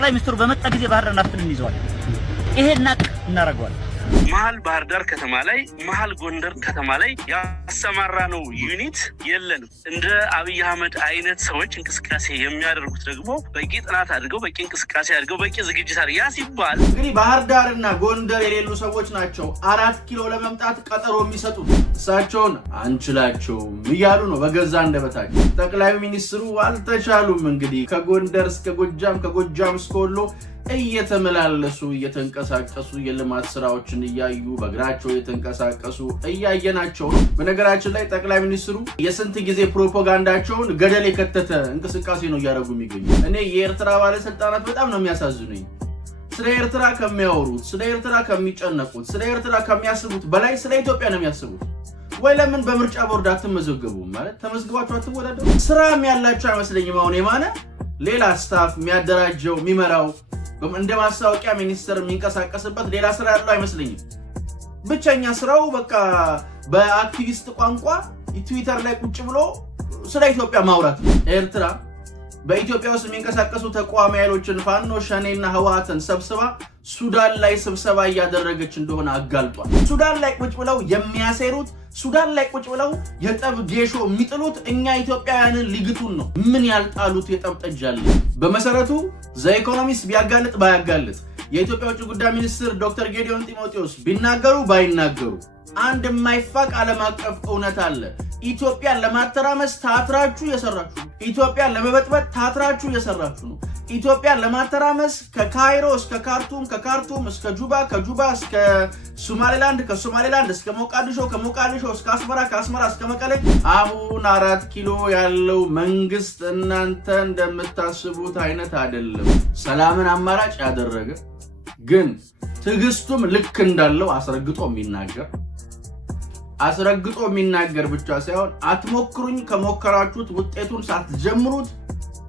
ጠቅላይ ሚኒስትሩ በመጣ ጊዜ ባህር ዳር ናፍጥን ይዘዋል። ይሄን እናረጋዋል። መሃል ባህር ዳር ከተማ ላይ መሃል ጎንደር ከተማ ላይ ያሰማራ ነው ዩኒት የለንም። እንደ አብይ አህመድ አይነት ሰዎች እንቅስቃሴ የሚያደርጉት ደግሞ በቂ ጥናት አድርገው በቂ እንቅስቃሴ አድርገው በቂ ዝግጅት አድርገው ያ ሲባል እንግዲህ ባህር ዳርና ጎንደር የሌሉ ሰዎች ናቸው 4 ኪሎ ለመምጣት ቀጠሮ የሚሰጡት። እሳቸውን አንችላቸውም እያሉ ነው በገዛ እንደበታቸው። ጠቅላይ ሚኒስትሩ አልተቻሉም። እንግዲህ ከጎንደር እስከ ጎጃም ከጎጃም እስከ ወሎ እየተመላለሱ እየተንቀሳቀሱ የልማት ስራዎችን እያዩ በእግራቸው እየተንቀሳቀሱ እያየናቸው። በነገራችን ላይ ጠቅላይ ሚኒስትሩ የስንት ጊዜ ፕሮፓጋንዳቸውን ገደል የከተተ እንቅስቃሴ ነው እያደረጉ የሚገኙ። እኔ የኤርትራ ባለስልጣናት በጣም ነው የሚያሳዝኑኝ። ስለ ኤርትራ ከሚያወሩት፣ ስለ ኤርትራ ከሚጨነቁት፣ ስለ ኤርትራ ከሚያስቡት በላይ ስለ ኢትዮጵያ ነው የሚያስቡት። ወይ ለምን በምርጫ ቦርድ አትመዘገቡም? ማለት ተመዝግባችሁ አትወዳደሩ? ስራም ያላችሁ አይመስለኝም። አሁን የማነ ሌላ ስታፍ የሚያደራጀው የሚመራው እንደ ማስታወቂያ ሚኒስትር የሚንቀሳቀስበት ሌላ ስራ ያለው አይመስለኝም። ብቸኛ ስራው በቃ በአክቲቪስት ቋንቋ ትዊተር ላይ ቁጭ ብሎ ስለ ኢትዮጵያ ማውራት። ኤርትራ በኢትዮጵያ ውስጥ የሚንቀሳቀሱ ተቋሚ ኃይሎችን ፋኖ ሸኔና ህወሓትን ሰብስባ ሱዳን ላይ ስብሰባ እያደረገች እንደሆነ አጋልጧል። ሱዳን ላይ ቁጭ ብለው የሚያሴሩት፣ ሱዳን ላይ ቁጭ ብለው የጠብ ጌሾ የሚጥሉት እኛ ኢትዮጵያውያንን ሊግቱን ነው። ምን ያልጣሉት የጠብ ጠጅ አለ? በመሰረቱ ዘኢኮኖሚስት ቢያጋልጥ ባያጋልጥ የኢትዮጵያ ውጭ ጉዳይ ሚኒስትር ዶክተር ጌዲዮን ጢሞቴዎስ ቢናገሩ ባይናገሩ አንድ የማይፋቅ ዓለም አቀፍ እውነት አለ። ኢትዮጵያን ለማተራመስ ታትራችሁ የሰራችሁ ነው። ኢትዮጵያን ለመበጥበጥ ታትራችሁ የሰራችሁ ነው። ኢትዮጵያን ለማተራመስ ከካይሮ እስከ ካርቱም፣ ከካርቱም እስከ ጁባ፣ ከጁባ እስከ ሶማሌላንድ፣ ከሶማሌላንድ እስከ ሞቃዲሾ፣ ከሞቃዲሾ እስከ አስመራ፣ ከአስመራ እስከ መቀሌ። አሁን 4 ኪሎ ያለው መንግስት እናንተ እንደምታስቡት አይነት አይደለም። ሰላምን አማራጭ ያደረገ ግን ትዕግስቱም ልክ እንዳለው አስረግጦ የሚናገር ብቻ ሳይሆን አትሞክሩኝ፣ ከሞከራችሁት ውጤቱን ሳትጀምሩት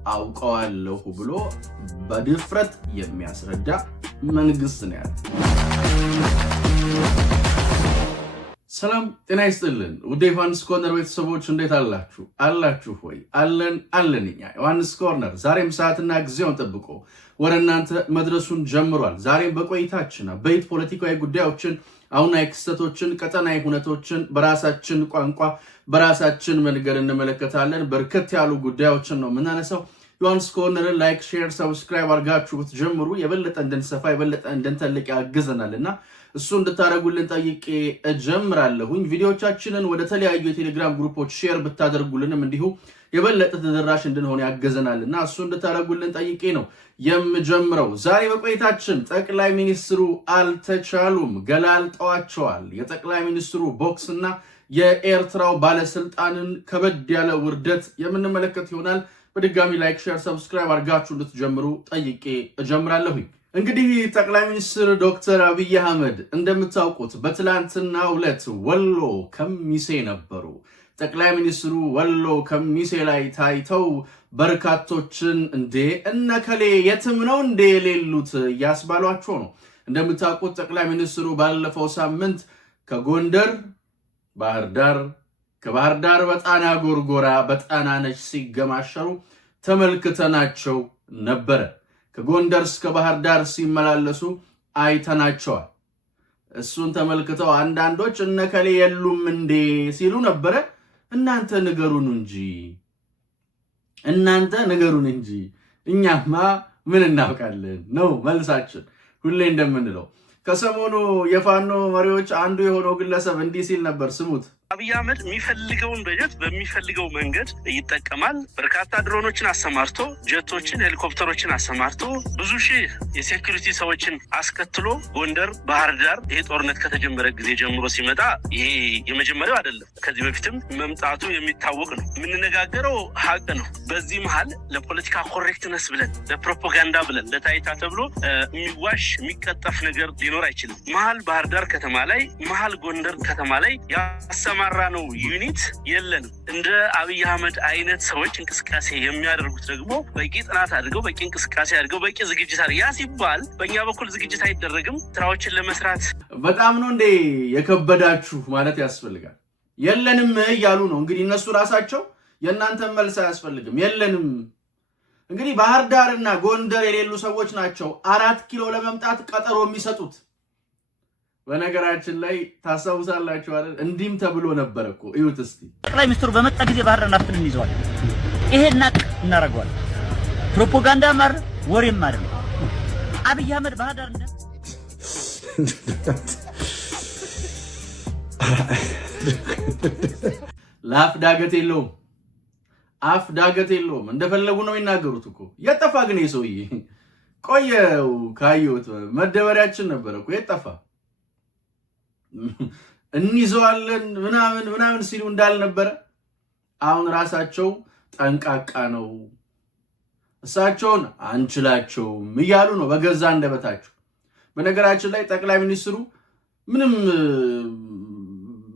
አውቀዋለሁ ብሎ በድፍረት የሚያስረዳ መንግስት ነው ያለው። ሰላም ጤና ይስጥልን ውድ ዮሐንስ ኮርነር ቤተሰቦች እንዴት አላችሁ? አላችሁ ወይ? አለን እኛ ዮሐንስ ኮርነር ዛሬም ሰዓትና ጊዜውን ጠብቆ ወደ እናንተ መድረሱን ጀምሯል። ዛሬም በቆይታችን አበይት ፖለቲካዊ ጉዳዮችን፣ አሁናዊ ክስተቶችን፣ ቀጠናዊ ሁነቶችን በራሳችን ቋንቋ በራሳችን መንገድ እንመለከታለን። በርከት ያሉ ጉዳዮችን ነው የምናነሳው። ዮሐንስ ኮርነርን ላይክ፣ ሼር፣ ሰብስክራይብ አድርጋችሁ ብትጀምሩ የበለጠ እንድንሰፋ የበለጠ እንድንተልቅ ያግዘናልና እሱ እንድታደርጉልን ጠይቄ እጀምራለሁኝ። ቪዲዮቻችንን ወደ ተለያዩ የቴሌግራም ግሩፖች ሼር ብታደርጉልንም እንዲሁ የበለጠ ተደራሽ እንድንሆን ያገዘናልና እሱ እንድታደርጉልን ጠይቄ ነው የምጀምረው። ዛሬ በቆይታችን ጠቅላይ ሚኒስትሩ አልተቻሉም፣ ገላልጠዋቸዋል። የጠቅላይ ሚኒስትሩ ቦክስና የኤርትራው ባለስልጣንን ከበድ ያለ ውርደት የምንመለከት ይሆናል። በድጋሚ ላይክ፣ ሼር፣ ሰብስክራይብ አድርጋችሁ እንድትጀምሩ ጠይቄ እጀምራለሁኝ። እንግዲህ ጠቅላይ ሚኒስትር ዶክተር አብይ አህመድ እንደምታውቁት በትላንትናው ዕለት ወሎ ከሚሴ ነበሩ። ጠቅላይ ሚኒስትሩ ወሎ ከሚሴ ላይ ታይተው በርካቶችን እንዴ እነከሌ የትም ነው እንዴ የሌሉት እያስባሏቸው ነው። እንደምታውቁት ጠቅላይ ሚኒስትሩ ባለፈው ሳምንት ከጎንደር ባህር ዳር፣ ከባህር ዳር በጣና ጎርጎራ በጣናነሽ ሲገማሸሩ ተመልክተናቸው ነበረ። ከጎንደር እስከ ባህር ዳር ሲመላለሱ አይተናቸዋል። እሱን ተመልክተው አንዳንዶች እነከሌ የሉም እንዴ ሲሉ ነበረ። እናንተ ንገሩን እንጂ እኛማ ምን እናውቃለን ነው መልሳችን። ሁሌ እንደምንለው ከሰሞኑ የፋኖ መሪዎች አንዱ የሆነው ግለሰብ እንዲህ ሲል ነበር፣ ስሙት። አብይ አህመድ የሚፈልገውን በጀት በሚፈልገው መንገድ ይጠቀማል። በርካታ ድሮኖችን አሰማርቶ፣ ጀቶችን፣ ሄሊኮፕተሮችን አሰማርቶ ብዙ ሺህ የሴኩሪቲ ሰዎችን አስከትሎ ጎንደር፣ ባህር ዳር ይሄ ጦርነት ከተጀመረ ጊዜ ጀምሮ ሲመጣ ይሄ የመጀመሪያው አይደለም። ከዚህ በፊትም መምጣቱ የሚታወቅ ነው። የምንነጋገረው ሀቅ ነው። በዚህ መሀል ለፖለቲካ ኮሬክትነስ ብለን፣ ለፕሮፓጋንዳ ብለን፣ ለታይታ ተብሎ የሚዋሽ የሚቀጠፍ ነገር ሊኖር አይችልም። መሀል ባህር ዳር ከተማ ላይ መሀል ጎንደር ከተማ ላይ ያሰማራ ነው ዩኒት የለንም። እንደ አብይ አህመድ አይነት ሰዎች እንቅስቃሴ የሚያደርጉት ደግሞ በቂ ጥናት አድርገው በቂ እንቅስቃሴ አድርገው በቂ ዝግጅት አድርገው ያ ሲባል በእኛ በኩል ዝግጅት አይደረግም። ስራዎችን ለመስራት በጣም ነው እንዴ የከበዳችሁ ማለት ያስፈልጋል። የለንም እያሉ ነው እንግዲህ እነሱ ራሳቸው። የእናንተ መልስ አያስፈልግም። የለንም እንግዲህ ባህር ዳርና ጎንደር የሌሉ ሰዎች ናቸው 4 ኪሎ ለመምጣት ቀጠሮ የሚሰጡት። በነገራችን ላይ ታሳውሳላችሁ አይደል? እንዲም ተብሎ ነበር እኮ እዩት እስቲ። ጠቅላይ ሚኒስትሩ በመጣ ጊዜ ባህር ዳር ናፍጥን እንይዘዋል። ይሄን እናረጋዋል። ፕሮፓጋንዳ ማር ወሬም አይደለም። አብይ አህመድ ባህር ዳር እንደ ላፍ ዳገት የለውም፣ አፍ ዳገት የለውም። እንደፈለጉ ነው የሚናገሩት እኮ። የጠፋ ግን የሰውዬ ቆየው ካየሁት መደበሪያችን ነበር እኮ። የጠፋ እንይዘዋለን ምናምን ሲሉ እንዳልነበረ አሁን ራሳቸው ጠንቃቃ ነው እሳቸውን አንችላቸውም እያሉ ነው በገዛ እንደበታቸው። በነገራችን ላይ ጠቅላይ ሚኒስትሩ ምንም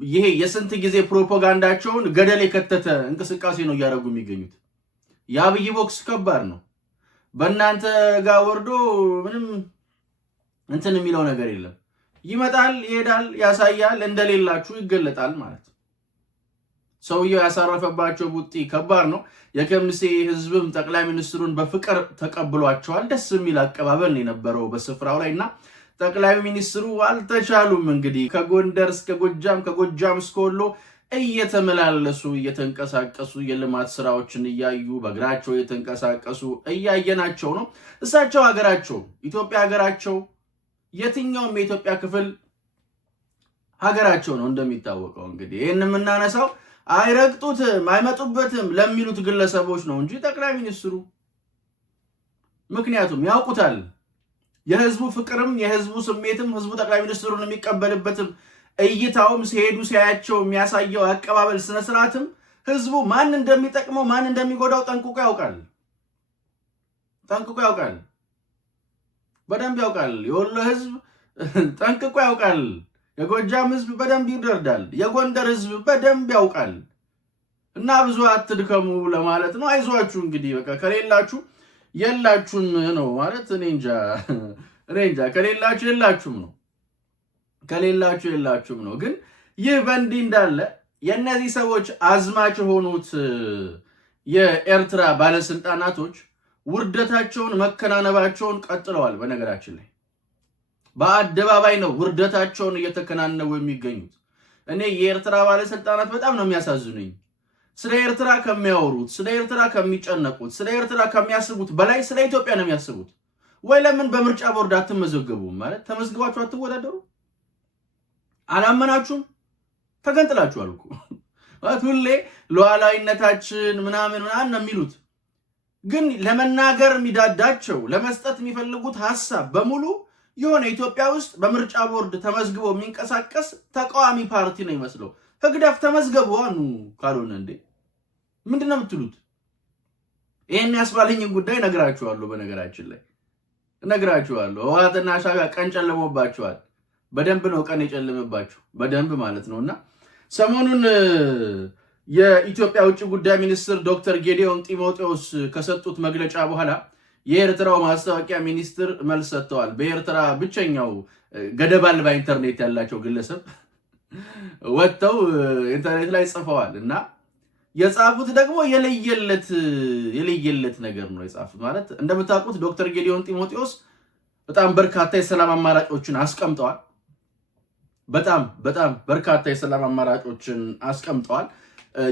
ይሄ የስንት ጊዜ ፕሮፓጋንዳቸውን ገደል የከተተ እንቅስቃሴ ነው እያደረጉ የሚገኙት። የአብይ ቦክስ ከባድ ነው። በእናንተ ጋር ወርዶ ምንም እንትን የሚለው ነገር የለም። ይመጣል፣ ይሄዳል፣ ያሳያል፣ እንደሌላችሁ ይገለጣል ማለት ነው። ሰውየው ያሳረፈባቸው ቡጢ ከባድ ነው። የከሚሴ ህዝብም ጠቅላይ ሚኒስትሩን በፍቅር ተቀብሏቸዋል። ደስ የሚል አቀባበል የነበረው በስፍራው ላይ እና ጠቅላይ ሚኒስትሩ አልተቻሉም። እንግዲህ ከጎንደር እስከ ጎጃም ከጎጃም እስከ ወሎ እየተመላለሱ እየተንቀሳቀሱ የልማት ስራዎችን እያዩ በእግራቸው እየተንቀሳቀሱ እያየናቸው ነው። እሳቸው ሀገራቸው ኢትዮጵያ ሀገራቸው የትኛውም የኢትዮጵያ ክፍል ሀገራቸው ነው እንደሚታወቀው። እንግዲህ ይህን የምናነሳው አይረግጡትም አይመጡበትም ለሚሉት ግለሰቦች ነው እንጂ ጠቅላይ ሚኒስትሩ ምክንያቱም ያውቁታል። የህዝቡ ፍቅርም የህዝቡ ስሜትም ህዝቡ ጠቅላይ ሚኒስትሩን የሚቀበልበትም እይታውም ሲሄዱ ሲያያቸው የሚያሳየው አቀባበል ስነ ስርዓትም ህዝቡ ማን እንደሚጠቅመው ማን እንደሚጎዳው ጠንቅቆ ያውቃል። በደንብ ያውቃል። የወሎ ህዝብ ጠንቅቆ ያውቃል። የጎጃም ህዝብ በደንብ ይረዳል። የጎንደር ህዝብ በደንብ ያውቃል። እና ብዙ አትድከሙ ለማለት ነው። አይዟችሁ እንግዲህ በቃ ከሌላችሁ የላችሁም ነው ማለት እኔ እንጃ ከሌላችሁ የላችሁም ነው። ግን ይህ በእንዲህ እንዳለ የእነዚህ ሰዎች አዝማች የሆኑት የኤርትራ ባለስልጣናቶች ውርደታቸውን መከናነባቸውን ቀጥለዋል። በነገራችን ላይ በአደባባይ ነው ውርደታቸውን እየተከናነቡ የሚገኙት። እኔ የኤርትራ ባለስልጣናት በጣም ነው የሚያሳዝኑኝ። ስለ ኤርትራ ከሚያወሩት፣ ስለ ኤርትራ ከሚጨነቁት፣ ስለ ኤርትራ ከሚያስቡት በላይ ስለ ኢትዮጵያ ነው የሚያስቡት። ወይ ለምን በምርጫ ቦርድ አትመዘገቡም? ማለት ተመዝግባችሁ አትወዳደሩ? አላመናችሁም? ተገንጥላችኋል እኮ ማለት ሁሌ ሉዓላዊነታችን ምናምን ነው የሚሉት። ግን ለመናገር የሚዳዳቸው ለመስጠት የሚፈልጉት ሐሳብ በሙሉ የሆነ ኢትዮጵያ ውስጥ በምርጫ ቦርድ ተመዝግቦ የሚንቀሳቀስ ተቃዋሚ ፓርቲ ነው ይመስለው። ህግዳፍ ተመዝገቡ አኑ ካልሆነ እንዴ ምንድነው የምትሉት? ይሄን ያስባለኝን ጉዳይ ነግራችኋለሁ። በነገራችን ላይ ነግራችኋለሁ። ህወሓትና ሻዕቢያ ቀን ጨለሞባቸዋል። በደንብ ነው ቀን የጨለመባቸው በደንብ ማለት ነውና ሰሞኑን የኢትዮጵያ ውጭ ጉዳይ ሚኒስትር ዶክተር ጌዲዮን ጢሞቴዎስ ከሰጡት መግለጫ በኋላ የኤርትራው ማስታወቂያ ሚኒስትር መልስ ሰጥተዋል። በኤርትራ ብቸኛው ገደብ አልባ ኢንተርኔት ያላቸው ግለሰብ ወጥተው ኢንተርኔት ላይ ጽፈዋል እና የጻፉት ደግሞ የለየለት ነገር ነው የጻፉት። ማለት እንደምታውቁት ዶክተር ጌዲዮን ጢሞቴዎስ በጣም በርካታ የሰላም አማራጮችን አስቀምጠዋል። በጣም በርካታ የሰላም አማራጮችን አስቀምጠዋል።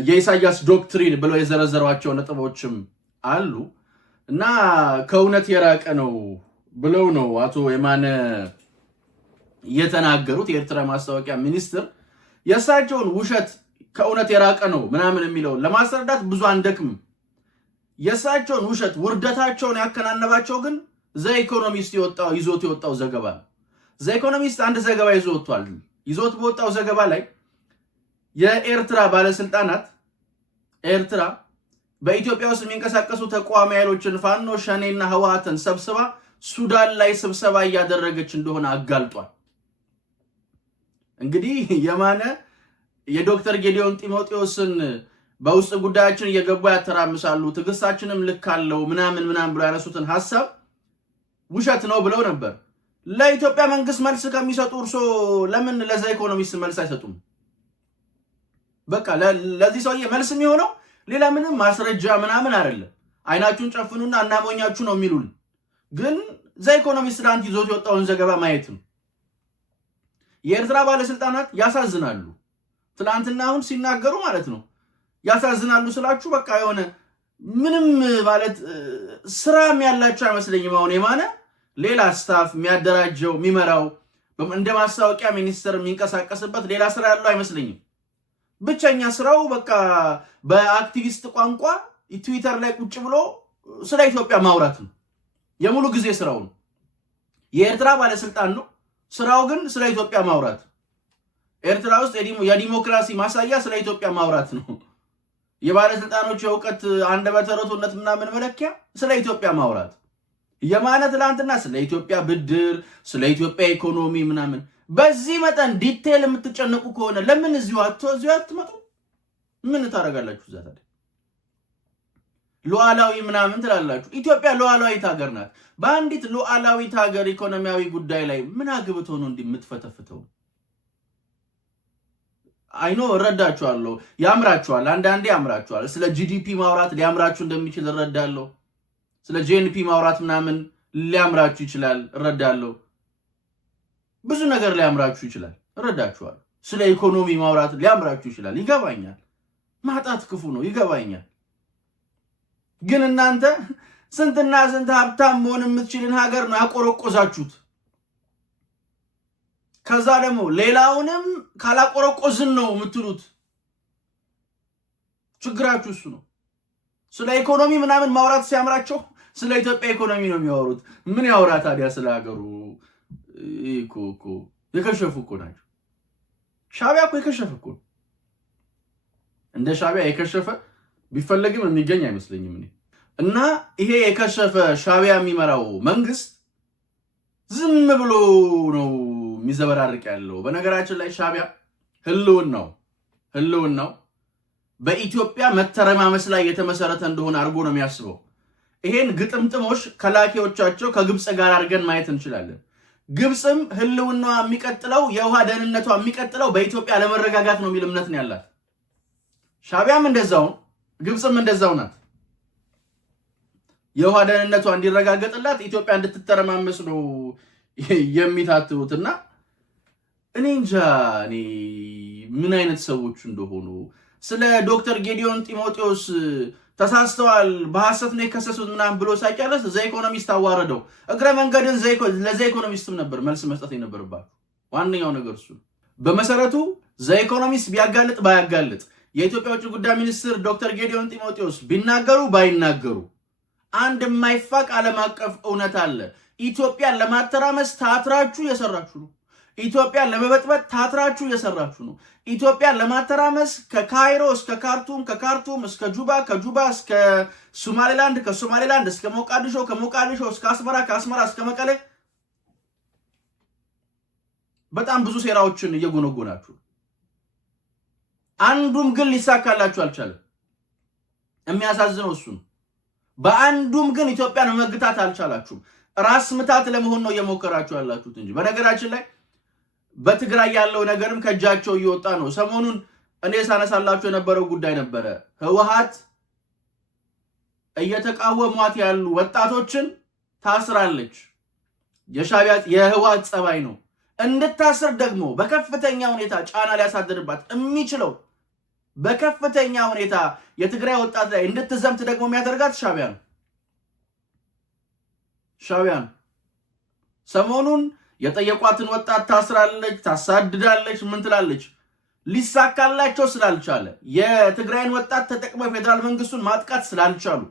የኢሳያስ ዶክትሪን ብለው የዘረዘሯቸው ነጥቦችም አሉ እና ከእውነት የራቀ ነው ብለው ነው አቶ የማነ የተናገሩት። የኤርትራ ማስታወቂያ ሚኒስትር የእሳቸውን ውሸት ከእውነት የራቀ ነው ምናምን የሚለውን ለማስረዳት ብዙ አንደክም። የእሳቸውን ውሸት ውርደታቸውን ያከናነባቸው ግን ዘኢኮኖሚስት ይዞት የወጣው ዘገባ ነው። ዘኢኮኖሚስት አንድ ዘገባ ይዞ ወጥቷል። ይዞት በወጣው ዘገባ ላይ የኤርትራ ባለስልጣናት ኤርትራ በኢትዮጵያ ውስጥ የሚንቀሳቀሱ ተቃዋሚ ኃይሎችን ፋኖ፣ ሸኔና ህወሓትን ሰብስባ ሱዳን ላይ ስብሰባ እያደረገች እንደሆነ አጋልጧል። እንግዲህ የማነ የዶክተር ጌዲዮን ጢሞቴዎስን በውስጥ ጉዳያችን እየገቡ ያተራምሳሉ፣ ትዕግስታችንም ልክ አለው ምናምን ብሎ ያነሱትን ሐሳብ ውሸት ነው ብለው ነበር። ለኢትዮጵያ መንግስት መልስ ከሚሰጡ እርሶ ለምን ለዛ ኢኮኖሚስት መልስ አይሰጡም? በቃ ለዚህ ሰውዬ መልስ የሚሆነው ሌላ ምንም ማስረጃ ምናምን አይደለም። አይናችሁን ጨፍኑና እናሞኛችሁ ነው የሚሉን። ግን ዘ ኢኮኖሚስት ትናንት ይዞት የወጣውን ዘገባ ማየት ነው። የኤርትራ ባለስልጣናት ያሳዝናሉ። ትናንትና አሁን ሲናገሩ ማለት ነው ያሳዝናሉ ስላችሁ በቃ የሆነ ምንም ማለት ስራም ያላችሁ አይመስለኝም። አሁን የማነ ሌላ ስታፍ የሚያደራጀው የሚመራው እንደ ማስታወቂያ ሚኒስቴር የሚንቀሳቀስበት ሌላ ስራ ያለው አይመስለኝም። ብቸኛ ስራው በቃ በአክቲቪስት ቋንቋ ትዊተር ላይ ቁጭ ብሎ ስለ ኢትዮጵያ ማውራት ነው። የሙሉ ጊዜ ስራው ነው። የኤርትራ ባለስልጣን ነው። ስራው ግን ስለ ኢትዮጵያ ማውራት። ኤርትራ ውስጥ የዲሞክራሲ ማሳያ ስለ ኢትዮጵያ ማውራት ነው። የባለስልጣኖች የእውቀት አንደበተ ርቱዕነት ምናምን መለኪያ ስለ ኢትዮጵያ ማውራት። የማነ ትላንትና ስለ ኢትዮጵያ ብድር፣ ስለ ኢትዮጵያ ኢኮኖሚ ምናምን በዚህ መጠን ዲቴል የምትጨነቁ ከሆነ ለምን እዚሁ አትመጡ? ምን ታደርጋላችሁ? እዛ ታዲያ ሉዓላዊ ምናምን ትላላችሁ። ኢትዮጵያ ሉዓላዊት ሀገር ናት። በአንዲት ሉዓላዊት ሀገር ኢኮኖሚያዊ ጉዳይ ላይ ምን አግብቶ ነው እንደምትፈተፍተው? አይኖ እረዳችኋለሁ። ያምራችኋል፣ አንዳንዴ ያምራችኋል። ስለ ጂዲፒ ማውራት ሊያምራችሁ እንደሚችል እረዳለሁ። ስለ ጂኤንፒ ማውራት ምናምን ሊያምራችሁ ይችላል፣ እረዳለሁ። ብዙ ነገር ሊያምራችሁ ይችላል፣ እረዳችኋለሁ። ስለ ኢኮኖሚ ማውራት ሊያምራችሁ ይችላል፣ ይገባኛል። ማጣት ክፉ ነው፣ ይገባኛል። ግን እናንተ ስንትና ስንት ሀብታም መሆን የምትችልን ሀገር ነው ያቆረቆዛችሁት። ከዛ ደግሞ ሌላውንም ካላቆረቆዝን ነው የምትሉት። ችግራችሁ እሱ ነው። ስለ ኢኮኖሚ ምናምን ማውራት ሲያምራቸው ስለ ኢትዮጵያ ኢኮኖሚ ነው የሚያወሩት። ምን ያወራ ታዲያ ስለ ሀገሩ? እኮ የከሸፉ እኮ ናቸው። ሻዕቢያ እኮ የከሸፈ እኮ ነው። እንደ ሻዕቢያ የከሸፈ ቢፈለግም የሚገኝ አይመስለኝም እኔ። እና ይሄ የከሸፈ ሻዕቢያ የሚመራው መንግስት ዝም ብሎ ነው የሚዘበራርቅ ያለው። በነገራችን ላይ ሻዕቢያ ህልውናው በኢትዮጵያ መተረማመስ ላይ የተመሰረተ እንደሆነ አድርጎ ነው የሚያስበው። ይሄን ግጥምጥሞሽ ከላኪዎቻቸው ከግብፅ ጋር አድርገን ማየት እንችላለን። ግብፅም ህልውናዋ የሚቀጥለው የውሃ ደህንነቷ የሚቀጥለው በኢትዮጵያ ለመረጋጋት ነው የሚል እምነት ነው ያላት። ሻዕቢያም እንደዛው፣ ግብፅም እንደዛው ናት። የውሃ ደህንነቷ እንዲረጋገጥላት ኢትዮጵያ እንድትተረማመስ ነው የሚታትሩትና እኔ እንጃ እኔ ምን አይነት ሰዎች እንደሆኑ። ስለ ዶክተር ጌዲዮን ጢሞቴዎስ ተሳስተዋል በሐሰት ነው የከሰሱት ምናምን ብሎ ሳይጨርስ ዘ ኢኮኖሚስት አዋረደው። እግረ መንገድን ለዘ ኢኮኖሚስትም ነበር መልስ መስጠት የነበረባቸው። ዋነኛው ነገር እሱ። በመሰረቱ ዘ ኢኮኖሚስት ቢያጋልጥ ባያጋልጥ የኢትዮጵያ ውጭ ጉዳይ ሚኒስትር ዶክተር ጌዲዮን ጢሞቴዎስ ቢናገሩ ባይናገሩ አንድ የማይፋቅ ዓለም አቀፍ እውነት አለ። ኢትዮጵያን ለማተራመስ ታትራችሁ የሰራችሁ ነው። ኢትዮጵያን ለመበጥበጥ ታትራችሁ የሰራችሁ ነው። ኢትዮጵያን ለማተራመስ ከካይሮ እስከ ካርቱም፣ ከካርቱም እስከ ጁባ፣ ከጁባ እስከ ሶማሌላንድ፣ ከሶማሌላንድ እስከ ሞቃዲሾ፣ ከሞቃዲሾ እስከ አስመራ፣ ከአስመራ እስከ መቀሌ በጣም ብዙ ሴራዎችን እየጎነጎናችሁ አንዱም ግን ሊሳካላችሁ አልቻለም። የሚያሳዝነው እሱ ነው። በአንዱም ግን ኢትዮጵያን መግታት አልቻላችሁም። ራስ ምታት ለመሆን ነው እየሞከራችሁ ያላችሁት እንጂ። በነገራችን ላይ በትግራይ ያለው ነገርም ከእጃቸው እየወጣ ነው። ሰሞኑን እኔ ሳነሳላችሁ የነበረው ጉዳይ ነበረ። ህወሓት እየተቃወሟት ያሉ ወጣቶችን ታስራለች። የህወሓት ጸባይ ነው። እንድታስር ደግሞ በከፍተኛ ሁኔታ ጫና ሊያሳድርባት የሚችለው በከፍተኛ ሁኔታ የትግራይ ወጣት ላይ እንድትዘምት ደግሞ የሚያደርጋት ሻዕቢያ ነው። ሰሞኑን የጠየቋትን ወጣት ታስራለች፣ ታሳድዳለች፣ ምን ትላለች። ሊሳካላቸው ስላልቻለ የትግራይን ወጣት ተጠቅመው ፌዴራል መንግስቱን ማጥቃት ስላልቻሉ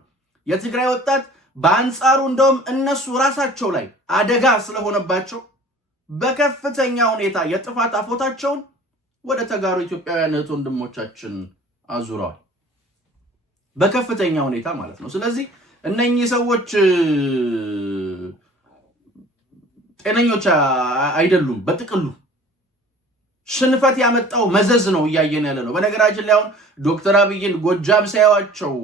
የትግራይ ወጣት በአንጻሩ እንደውም እነሱ ራሳቸው ላይ አደጋ ስለሆነባቸው በከፍተኛ ሁኔታ የጥፋት አፎታቸውን ወደ ተጋሩ ኢትዮጵያውያን እህት ወንድሞቻችን አዙረዋል። በከፍተኛ ሁኔታ ማለት ነው። ስለዚህ እነኚህ ሰዎች ጤነኞች አይደሉም። በጥቅሉ ሽንፈት ያመጣው መዘዝ ነው እያየን ያለ ነው። በነገራችን ላይ አሁን ዶክተር አብይን ጎጃም ሳያዋቸው፣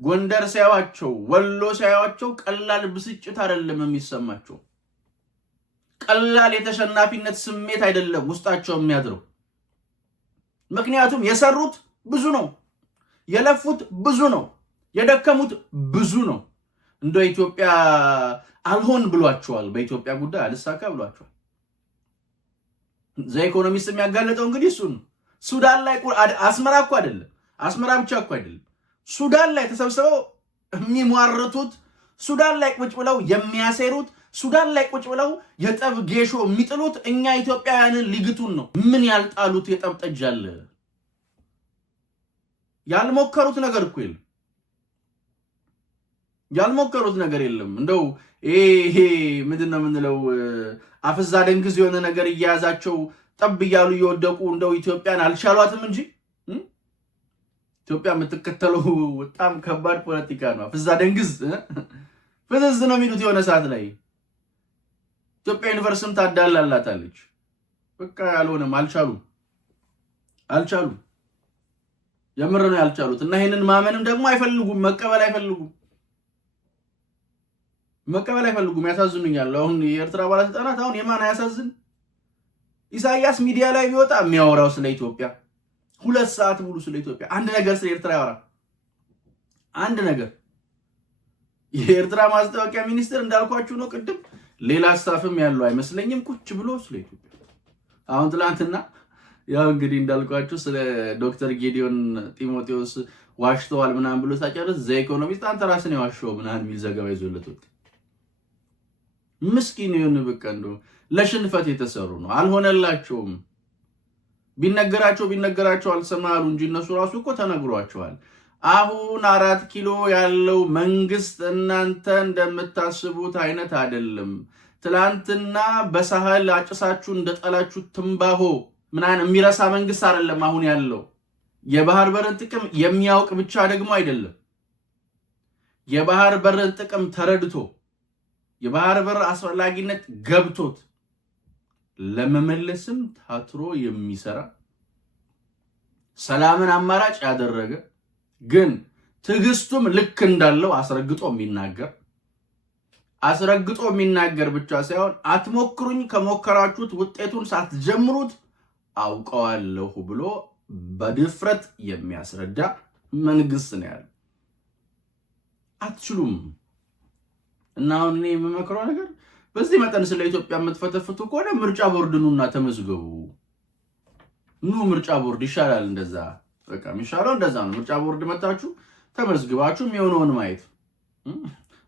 ጎንደር ሳያዋቸው፣ ወሎ ሳያዋቸው ቀላል ብስጭት አይደለም የሚሰማቸው። ቀላል የተሸናፊነት ስሜት አይደለም ውስጣቸው የሚያድረው። ምክንያቱም የሰሩት ብዙ ነው፣ የለፉት ብዙ ነው፣ የደከሙት ብዙ ነው። እንደ ኢትዮጵያ አልሆን ብሏቸዋል። በኢትዮጵያ ጉዳይ አልሳካ ብሏቸዋል። ዘኢኮኖሚስት የሚያጋለጠው እንግዲህ እሱ ነው። ሱዳን ላይ አስመራ እኮ አይደለም፣ አስመራ ብቻ እኮ አይደለም፣ ሱዳን ላይ ተሰብስበው የሚሟርቱት፣ ሱዳን ላይ ቁጭ ብለው የሚያሴሩት፣ ሱዳን ላይ ቁጭ ብለው የጠብ ጌሾ የሚጥሉት እኛ ኢትዮጵያውያንን ሊግቱን ነው። ምን ያልጣሉት የጠብ ጠጅ አለ? ያልሞከሩት ነገር እኮ የለም። ያልሞከሩት ነገር የለም። እንደው ይሄ ምንድነው የምንለው አፍዛ ደንግዝ የሆነ ነገር እያያዛቸው ጠብ እያሉ እየወደቁ እንደው ኢትዮጵያን አልቻሏትም እንጂ ኢትዮጵያ የምትከተለው በጣም ከባድ ፖለቲካ ነው። አፍዛ ደንግዝ ፍዝዝ ነው የሚሉት የሆነ ሰዓት ላይ ኢትዮጵያ ዩኒቨርስም ታዳላላታለች። በቃ ያልሆነም አልቻሉም። የምር ነው ያልቻሉት። እና ይሄንን ማመንም ደግሞ አይፈልጉም፣ መቀበል አይፈልጉም። ያሳዝኑኛል። አሁን የኤርትራ ባለስልጣናት አሁን የማን ያሳዝን? ኢሳያስ ሚዲያ ላይ ቢወጣ የሚያወራው ስለ ኢትዮጵያ 2 ሰዓት ሙሉ ስለ ኢትዮጵያ አንድ ነገር ስለ ኤርትራ ያወራል። አንድ ነገር የኤርትራ ማስታወቂያ ሚኒስትር እንዳልኳችሁ ነው ቅድም፣ ሌላ ስታፍም ያለው አይመስለኝም ቁጭ ብሎ ስለ ኢትዮጵያ። አሁን ትላንትና ያው እንግዲህ እንዳልኳችሁ ስለ ዶክተር ጌዲዮን ጢሞቴዎስ ዋሽተዋል ምናምን ብሎ ታጨረስ ዘኢኮኖሚስት አንተ ራስን ያዋሽው ምናምን የሚል ዘገባ ይዞለት ወጣ። ምስኪን የሆነ በቃ እንደው ለሽንፈት የተሰሩ ነው። አልሆነላቸውም። ቢነገራቸው አልሰማሉ እንጂ እነሱ ራሱ እኮ ተነግሯቸዋል። አሁን 4 ኪሎ ያለው መንግስት እናንተ እንደምታስቡት አይነት አይደለም። ትላንትና በሳህል አጭሳችሁ እንደጠላችሁ ትንባሆ ምናን የሚረሳ መንግስት አይደለም አሁን ያለው። የባህር በርን ጥቅም የሚያውቅ ብቻ ደግሞ አይደለም፣ የባህር በርን ጥቅም ተረድቶ የባህር በር አስፈላጊነት ገብቶት ለመመለስም ታትሮ የሚሰራ ሰላምን አማራጭ ያደረገ ግን ትዕግስቱም ልክ እንዳለው አስረግጦ የሚናገር ብቻ ሳይሆን አትሞክሩኝ፣ ከሞከራችሁት ውጤቱን ሳትጀምሩት አውቀዋለሁ ብሎ በድፍረት የሚያስረዳ መንግስት ነው ያለው። አትችሉም። እና አሁን እኔ የምመክረው ነገር በዚህ መጠን ስለ ኢትዮጵያ የምትፈተፍቱ ከሆነ ምርጫ ቦርድ ኑና ተመዝገቡ። ምርጫ ቦርድ ይሻላል። እንደዛ በቃ የሚሻለው እንደዛ ነው። ምርጫ ቦርድ መጣችሁ ተመዝግባችሁ የሚሆነውን ማየት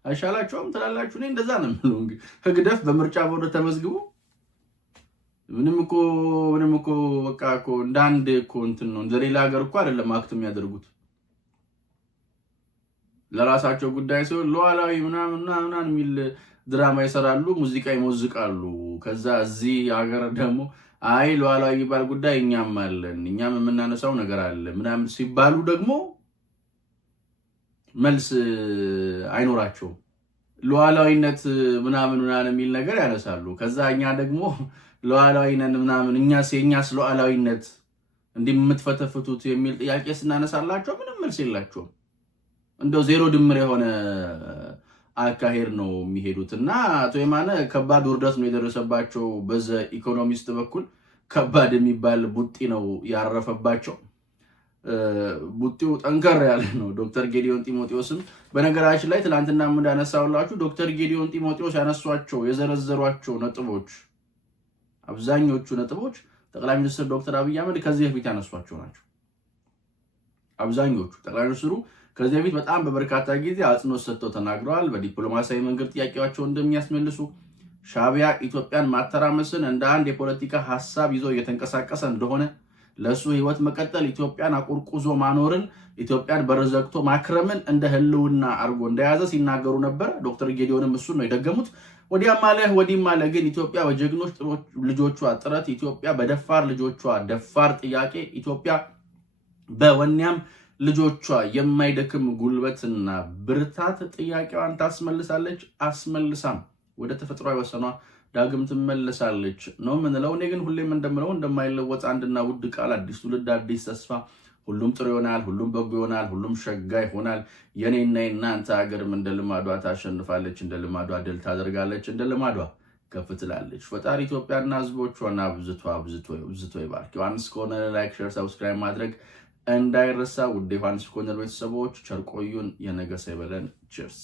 አይሻላችሁም ትላላችሁ? እኔ እንደዛ ነው የምለው። እንግዲህ ህግደፍ በምርጫ ቦርድ ተመዝግቡ። ምንም እኮ በቃ እኮ እንዳንድ እኮ እንትን ነው። እንደሌላ ሀገር እኮ አይደለም አክት የሚያደርጉት ለራሳቸው ጉዳይ ሲሆን ሉዓላዊ ምናምን የሚል ድራማ ይሰራሉ፣ ሙዚቃ ይሞዝቃሉ። ከዛ እዚህ ሀገር ደግሞ አይ ሉዓላዊ የሚባል ጉዳይ እኛም አለን፣ እኛም የምናነሳው ነገር አለ ምናምን ሲባሉ ደግሞ መልስ አይኖራቸውም። ሉዓላዊነት ምናምን የሚል ነገር ያነሳሉ። ከዛ እኛ ደግሞ ሉዓላዊ ነን ምናምን የኛስ ሉዓላዊነት እንዲህ የምትፈተፍቱት የሚል ጥያቄ ስናነሳላቸው ምንም መልስ የላቸውም። እንደው ዜሮ ድምር የሆነ አካሄድ ነው የሚሄዱት። እና አቶ የማነ ከባድ ውርደት ነው የደረሰባቸው። በዘ ኢኮኖሚስት በኩል ከባድ የሚባል ቡጢ ነው ያረፈባቸው። ቡጢው ጠንከር ያለ ነው። ዶክተር ጌዲዮን ጢሞቴዎስም በነገራችን ላይ ትላንትና እንዳነሳውላችሁ ዶክተር ጌዲዮን ጢሞቴዎስ ያነሷቸው የዘረዘሯቸው ነጥቦች አብዛኞቹ ነጥቦች ጠቅላይ ሚኒስትር ዶክተር አብይ አህመድ ከዚህ በፊት ያነሷቸው ናቸው። አብዛኞቹ ጠቅላይ ሚኒስትሩ ከዚህ በፊት በጣም በበርካታ ጊዜ አጽንኦት ሰጥተው ተናግረዋል። በዲፕሎማሲያዊ መንገድ ጥያቄያቸውን እንደሚያስመልሱ፣ ሻዕቢያ ኢትዮጵያን ማተራመስን እንደ አንድ የፖለቲካ ሐሳብ ይዞ እየተንቀሳቀሰ እንደሆነ፣ ለሱ ህይወት መቀጠል ኢትዮጵያን አቁርቁዞ ማኖርን፣ ኢትዮጵያን በረዘግቶ ማክረምን እንደ ህልውና አርጎ እንደያዘ ሲናገሩ ነበር። ዶክተር ጌዲዮንም እሱን ነው የደገሙት። ወዲያም አለ ወዲህም አለ ግን ኢትዮጵያ በጀግኖች ልጆቿ ጥረት፣ ኢትዮጵያ በደፋር ልጆቿ ደፋር ጥያቄ፣ ኢትዮጵያ በወኔያም ልጆቿ የማይደክም ጉልበትና ብርታት ጥያቄዋን ታስመልሳለች፣ አስመልሳም ወደ ተፈጥሯዊ ወሰኗ ዳግም ትመለሳለች ነው ምንለው። እኔ ግን ሁሌም እንደምለው እንደማይለወጥ አንድና ውድ ቃል አዲስ ትውልድ አዲስ ተስፋ፣ ሁሉም ጥሩ ይሆናል፣ ሁሉም በጎ ይሆናል፣ ሁሉም ሸጋ ይሆናል። የኔና የናንተ ሀገርም እንደ ልማዷ ታሸንፋለች፣ እንደ ልማዷ ድል ታደርጋለች፣ እንደ ልማዷ ከፍ ትላለች። ፈጣሪ ኢትዮጵያና ህዝቦቿን አብዝቶ ይባርክ። ዮሐንስ ከሆነ ላይክ፣ ሼር፣ ሰብስክራይብ ማድረግ እንዳይረሳ። ውድ ዮሐንስ ኮርነር ቤተሰቦች ቸር ቆዩን። የነገ ሰው ይበለን። ቺርስ